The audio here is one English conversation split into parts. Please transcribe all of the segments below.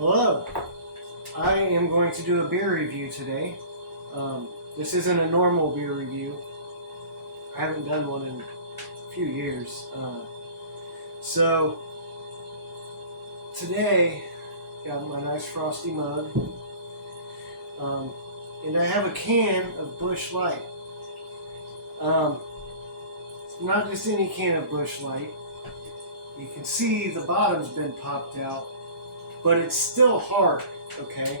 Hello, I am going to do a beer review today. This isn't a normal beer review. I haven't done one in a few years. So today, got my nice frosty mug, and I have a can of Busch Light. Not just any can of Busch Light. You can see the bottom's been popped out, but it's still hard, okay?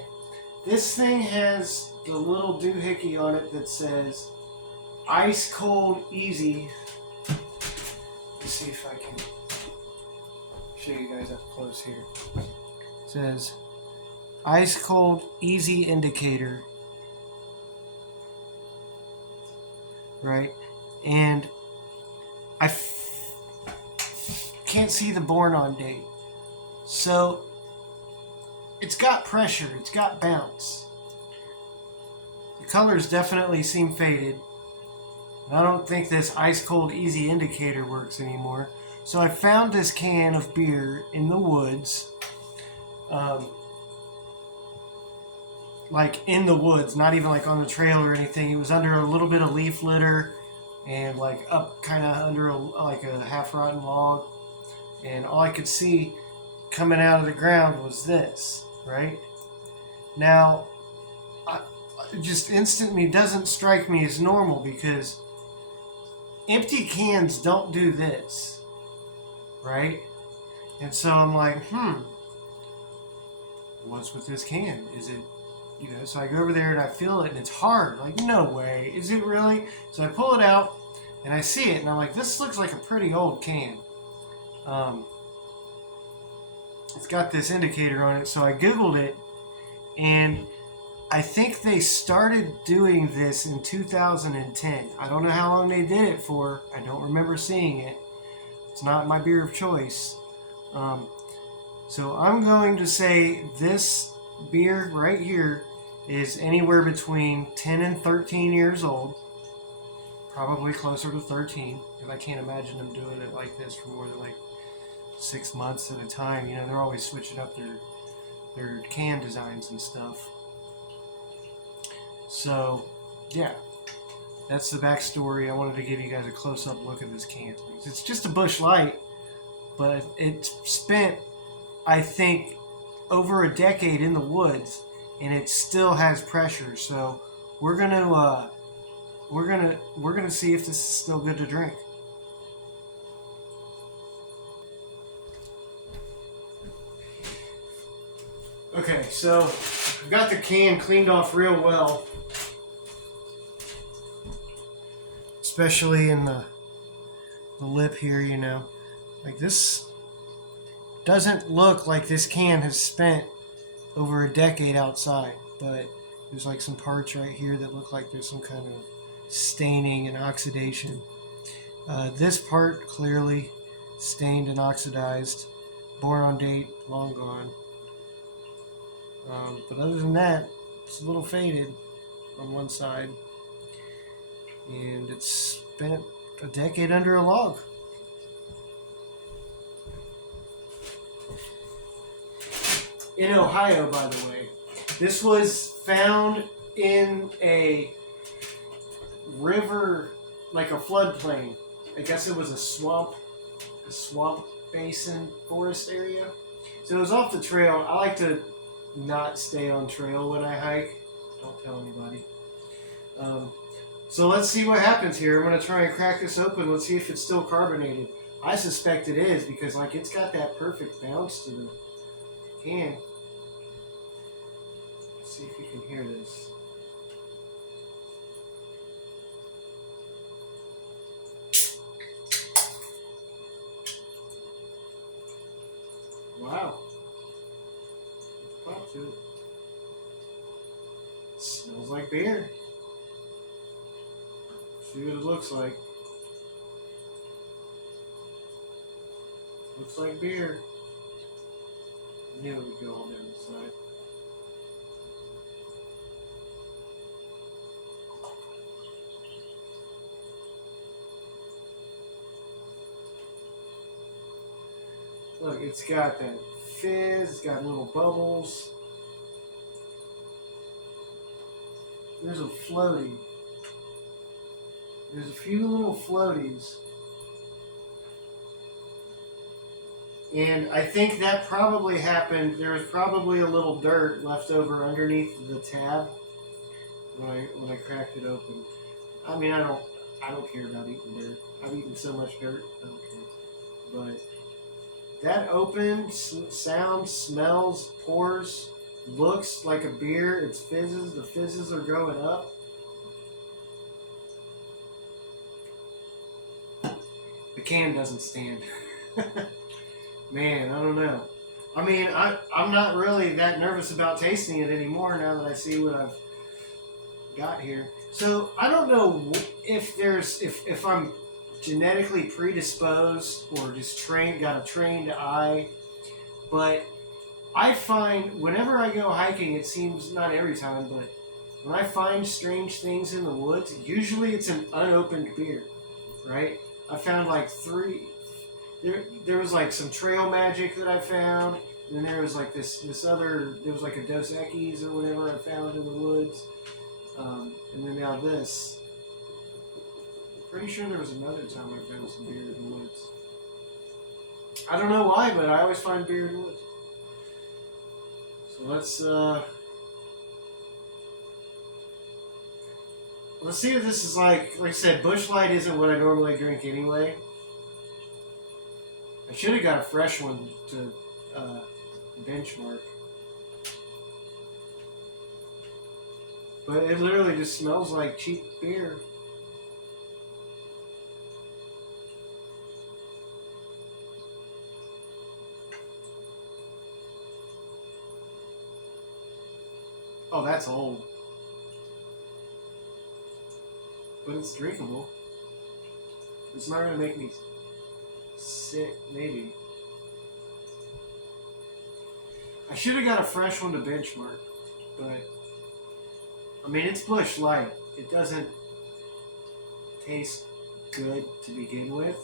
This thing has the little doohickey on it that says ice cold easy. Let's see if I can show you guys up close here. It says ice cold easy indicator, right? And I can't see the born on date. So it's got pressure, it's got bounce. The colors definitely seem faded. I don't think this ice cold easy indicator works anymore. So I found this can of beer in the woods. Like in the woods, not even like on the trail or anything. It was under a little bit of leaf litter and like up kind of under like a half rotten log. And all I could see coming out of the ground was this, right? Now, it just instantly doesn't strike me as normal because empty cans don't do this, right? And so I'm like, what's with this can? Is it, so I go over there and I feel it and it's hard. Like, no way. Is it really? So I pull it out and I see it and I'm like, this looks like a pretty old can. It's got this indicator on it. So I Googled it and I think they started doing this in 2010. I don't know how long they did it for. I don't remember seeing it. It's not my beer of choice. So I'm going to say this beer right here is anywhere between 10 and 13 years old. Probably closer to 13, because I can't imagine them doing it like this for more than like 6 months at a time. They're always switching up their can designs and stuff. So, yeah, that's the backstory. I wanted to give you guys a close-up look at this can. It's just a Busch Light, but it's spent, I think, over a decade in the woods, and it still has pressure. So we're gonna see if this is still good to drink. Okay, so I've got the can cleaned off real well. Especially in the lip here, Like this doesn't look like this can has spent over a decade outside, but there's like some parts right here that look like there's some kind of staining and oxidation. This part clearly stained and oxidized, born on date, long gone. But other than that, it's a little faded on one side. And it's spent a decade under a log. In Ohio, by the way. This was found in a river, like a floodplain. I guess it was a swamp basin forest area. So it was off the trail. I like to not stay on trail when I hike. Don't tell anybody. So let's see what happens here. I'm going to try and crack this open. Let's see if it's still carbonated. I suspect it is because it's got that perfect bounce to the can. Let's see if you can hear this. Wow. Pop to it. Smells like beer. See what it looks like. Looks like beer. I knew it would go on the other side. Look, it's got that fizz. It's got little bubbles. There's a floaty. There's a few little floaties. And I think that probably happened. There was probably a little dirt left over underneath the tab when I cracked it open. I mean, I don't care about eating dirt. I've eaten so much dirt, I don't care. But that open sounds, smells, pours, looks like a beer. It's fizzes. The fizzes are going up. The can doesn't stand. Man, I don't know. I mean, I'm not really that nervous about tasting it anymore now that I see what I've got here. So I don't know if I'm genetically predisposed or just got a trained eye, but I find whenever I go hiking, it seems not every time, but when I find strange things in the woods, usually it's an unopened beer, right? I found like three. There was like some trail magic that I found, and then there was like this other. There was like a Dos Equis or whatever I found in the woods, and then now this. Pretty sure there was another time I found some beer in the woods. I don't know why, but I always find beer in the woods. So let's see what this is like. Like I said, Busch Light isn't what I normally drink anyway. I should have got a fresh one to benchmark. But it literally just smells like cheap beer. Oh, that's old. But it's drinkable. It's not going to make me sick, maybe. I should have got a fresh one to benchmark, but I mean, it's Busch Light. It doesn't taste good to begin with.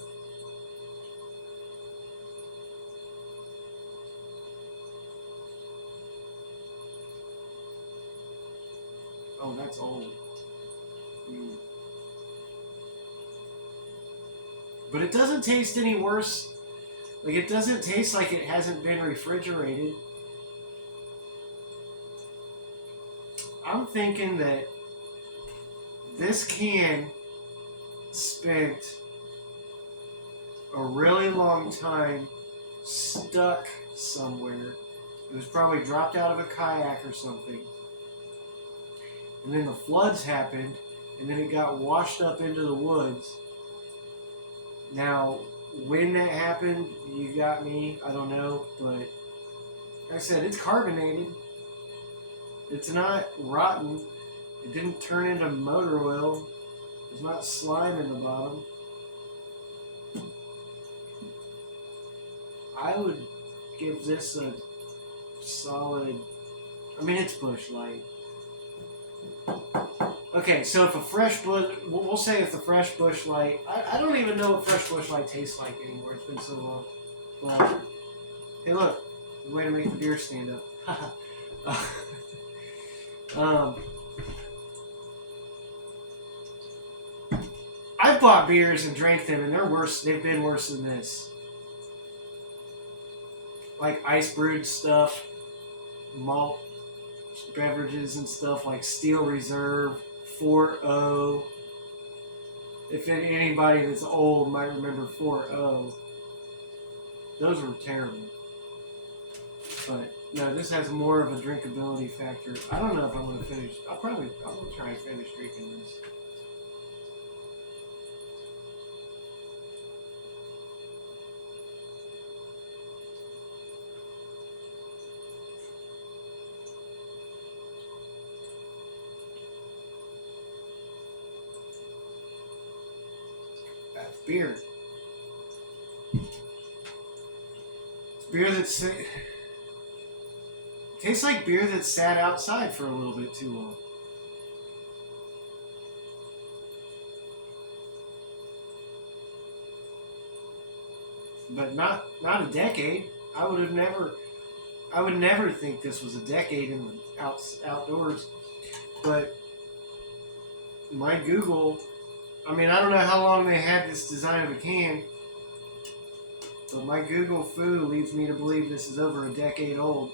Oh, that's old. But it doesn't taste any worse. Like, it doesn't taste like it hasn't been refrigerated. I'm thinking that this can spent a really long time stuck somewhere. It was probably dropped out of a kayak or something. And then the floods happened, and then it got washed up into the woods. Now, when that happened, you got me. I don't know, but like I said, it's carbonated. It's not rotten. It didn't turn into motor oil. There's not slime in the bottom. I would give this a solid. I mean, it's Busch Light. Okay, so if a fresh Busch, we'll say if the fresh Busch Light, I don't even know what fresh Busch Light tastes like anymore. It's been so long. But hey, look, the way to make the beer stand up. I've bought beers and drank them, and they're worse. They've been worse than this. Like ice brewed stuff, malt beverages and stuff like Steel Reserve, 4-0. If anybody that's old might remember 4-0, those were terrible. But no, this has more of a drinkability factor. I don't know if I'm going to finish. I'm going to try and finish drinking this. That's beer. It's beer that's tastes like beer that sat outside for a little bit too long. But not a decade. I would have never. I would never think this was a decade in the outdoors, but my Google, I mean, I don't know how long they had this design of a can, but my Google Foo leads me to believe this is over a decade old.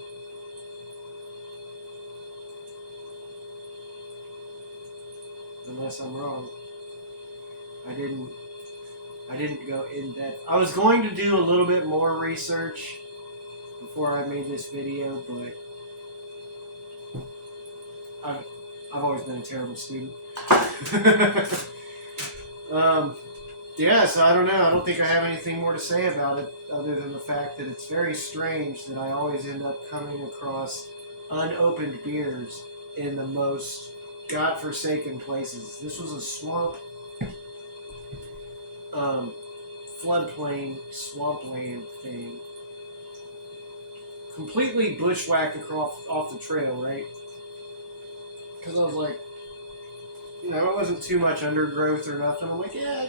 Unless I'm wrong. I didn't I didn't go in depth. I was going to do a little bit more research before I made this video, but I've always been a terrible student. Yeah, so I don't know. I don't think I have anything more to say about it other than the fact that it's very strange that I always end up coming across unopened beers in the most godforsaken places. This was a swamp, floodplain, swampland thing. Completely bushwhacked across off the trail, right? Because I was like, you know, it wasn't too much undergrowth or nothing. I'm like, yeah,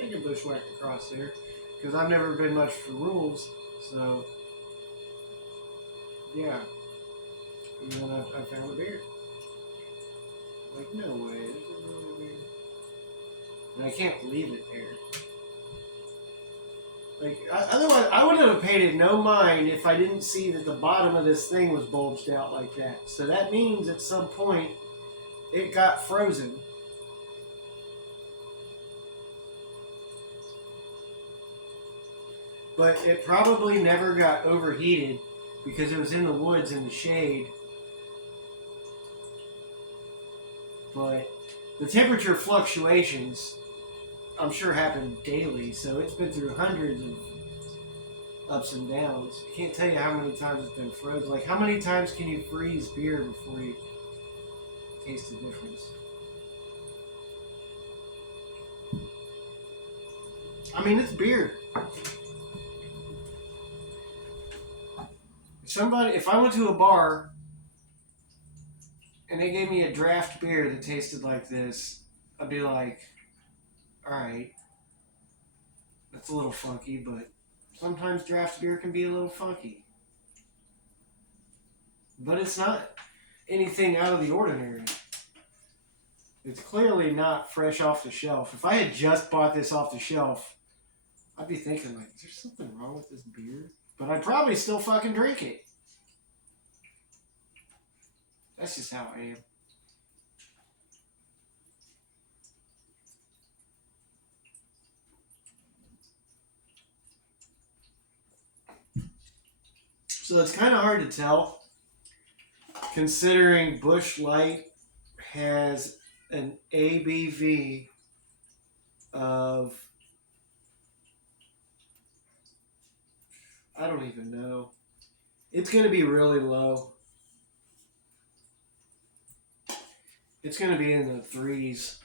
I can bushwhack across there. Because I've never been much for rules. So, yeah. And then I found a beer. Like, no way, there's a really beer. And I can't believe it there. Like, otherwise, I would have paid it no mind if I didn't see that the bottom of this thing was bulged out like that. So that means at some point, it got frozen. But it probably never got overheated because it was in the woods in the shade. But the temperature fluctuations, I'm sure, happen daily. So it's been through hundreds of ups and downs. I can't tell you how many times it's been frozen. Like, how many times can you freeze beer before you taste the difference? I mean, it's beer. If I went to a bar and they gave me a draft beer that tasted like this, I'd be like, alright, that's a little funky, but sometimes draft beer can be a little funky. But it's not anything out of the ordinary. It's clearly not fresh off the shelf. If I had just bought this off the shelf, I'd be thinking, like, is there something wrong with this beer? But I'd probably still fucking drink it. That's just how I am. So it's kind of hard to tell, considering Busch Light has an ABV of, I don't even know. It's going to be really low. It's going to be in the threes.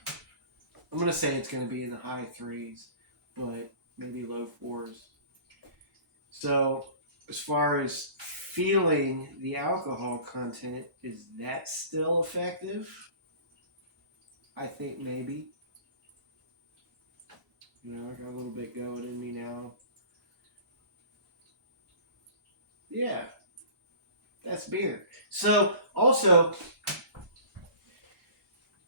I'm going to say it's going to be in the high threes, but maybe low fours. So, as far as feeling the alcohol content, is that still effective? I think maybe. You know, I got a little bit going in me now. Yeah, that's beer. So, also,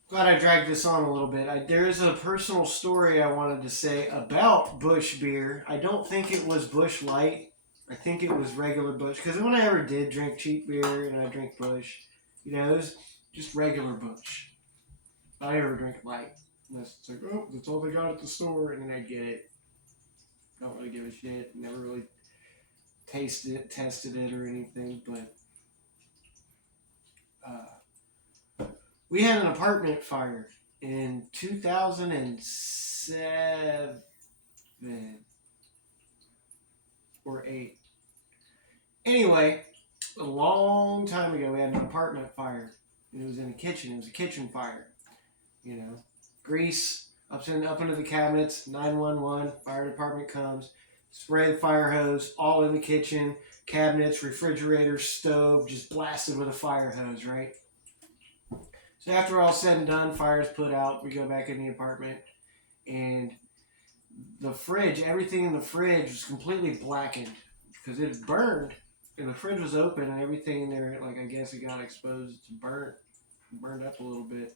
glad I dragged this on a little bit. There's a personal story I wanted to say about Busch beer. I don't think it was Busch Light. I think it was regular Busch. Because when I ever did drink cheap beer and I drink Busch, you know, it was just regular Busch. I never drink Light. Unless it's like, oh, that's all they got at the store, and then I get it. Don't really give a shit. Never really tasted it, tested it, or anything. But we had an apartment fire in 2007 or 8. Anyway, a long time ago, we had an apartment fire. It was in a kitchen. It was a kitchen fire. You know, grease up into the cabinets. 911, fire department comes. Spray the fire hose all in the kitchen. Cabinets, refrigerator, stove, just blasted with a fire hose, right? So after all said and done, fire's put out. We go back in the apartment, and the fridge, everything in the fridge was completely blackened because it had burned. and the fridge was open, and everything in there, like I guess it got exposed to burned up a little bit,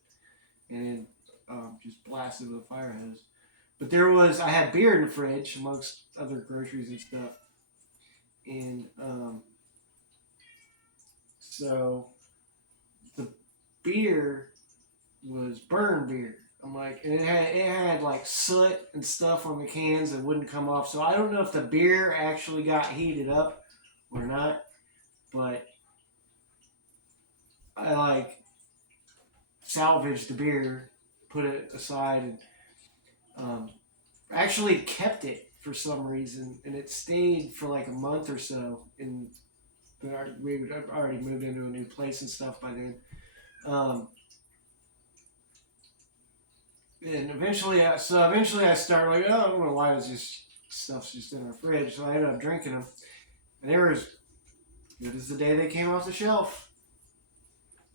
and it just blasted with a fire hose. But I had beer in the fridge amongst other groceries and stuff, and so the beer was burned beer. I'm like, and it had like soot and stuff on the cans that wouldn't come off. So I don't know if the beer actually got heated up or not, but I like salvaged the beer, put it aside, and actually kept it for some reason, and it stayed for like a month or so. And we had already moved into a new place and stuff by then. Um, and eventually I started like, oh, I don't know why this stuff's just in our fridge. So I ended up drinking them, and they were as good as the day they came off the shelf.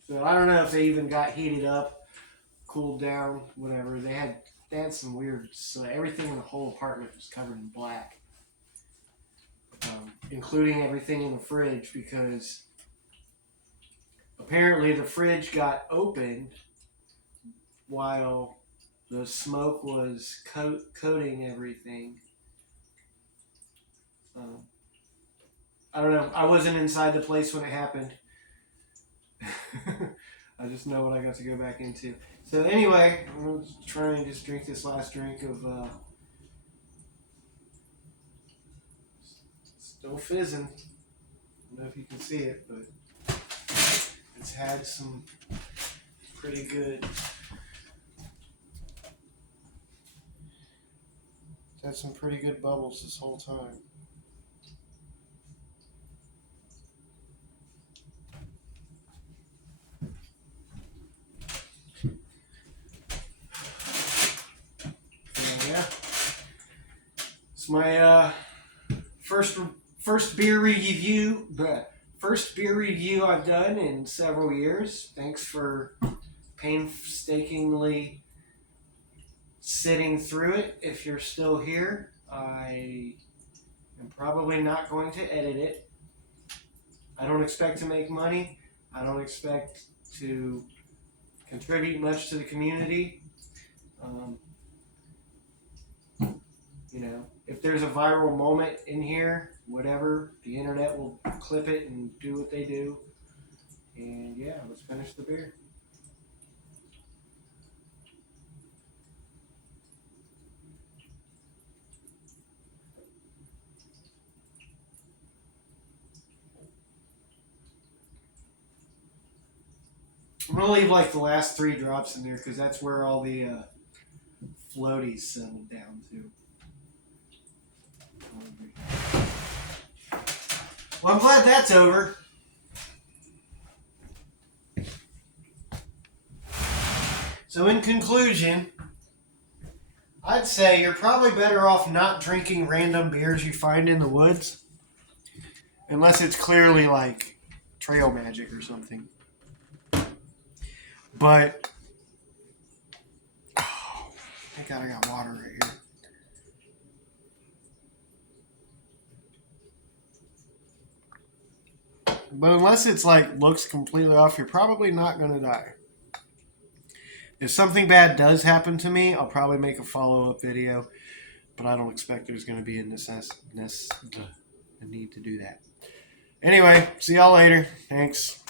So I don't know if they even got heated up, cooled down, whatever. They had some weird. So everything in the whole apartment was covered in black, including everything in the fridge, because apparently the fridge got opened while the smoke was coating everything. I don't know. I wasn't inside the place when it happened. I just know what I got to go back into. So anyway, I'm going to try and just drink this last drink of still fizzing. I don't know if you can see it, but it's had some pretty good. It's had some pretty good bubbles this whole time. Yeah. It's my first beer review, but first beer review I've done in several years. Thanks for painstakingly sitting through it. If you're still here, I am probably not going to edit it. I don't expect to make money. I don't expect to contribute much to the community. If there's a viral moment in here, whatever, the internet will clip it and do what they do. And yeah, let's finish the beer. I'm gonna leave like the last 3 drops in there because that's where all the floaties settled down to. Well, I'm glad that's over. So in conclusion, I'd say you're probably better off not drinking random beers you find in the woods. Unless it's clearly like trail magic or something. But, oh, thank God I got water right here. But unless it's like looks completely off, you're probably not going to die. If something bad does happen to me, I'll probably make a follow-up video. But I don't expect there's going to be a need to do that. Anyway, see y'all later. Thanks.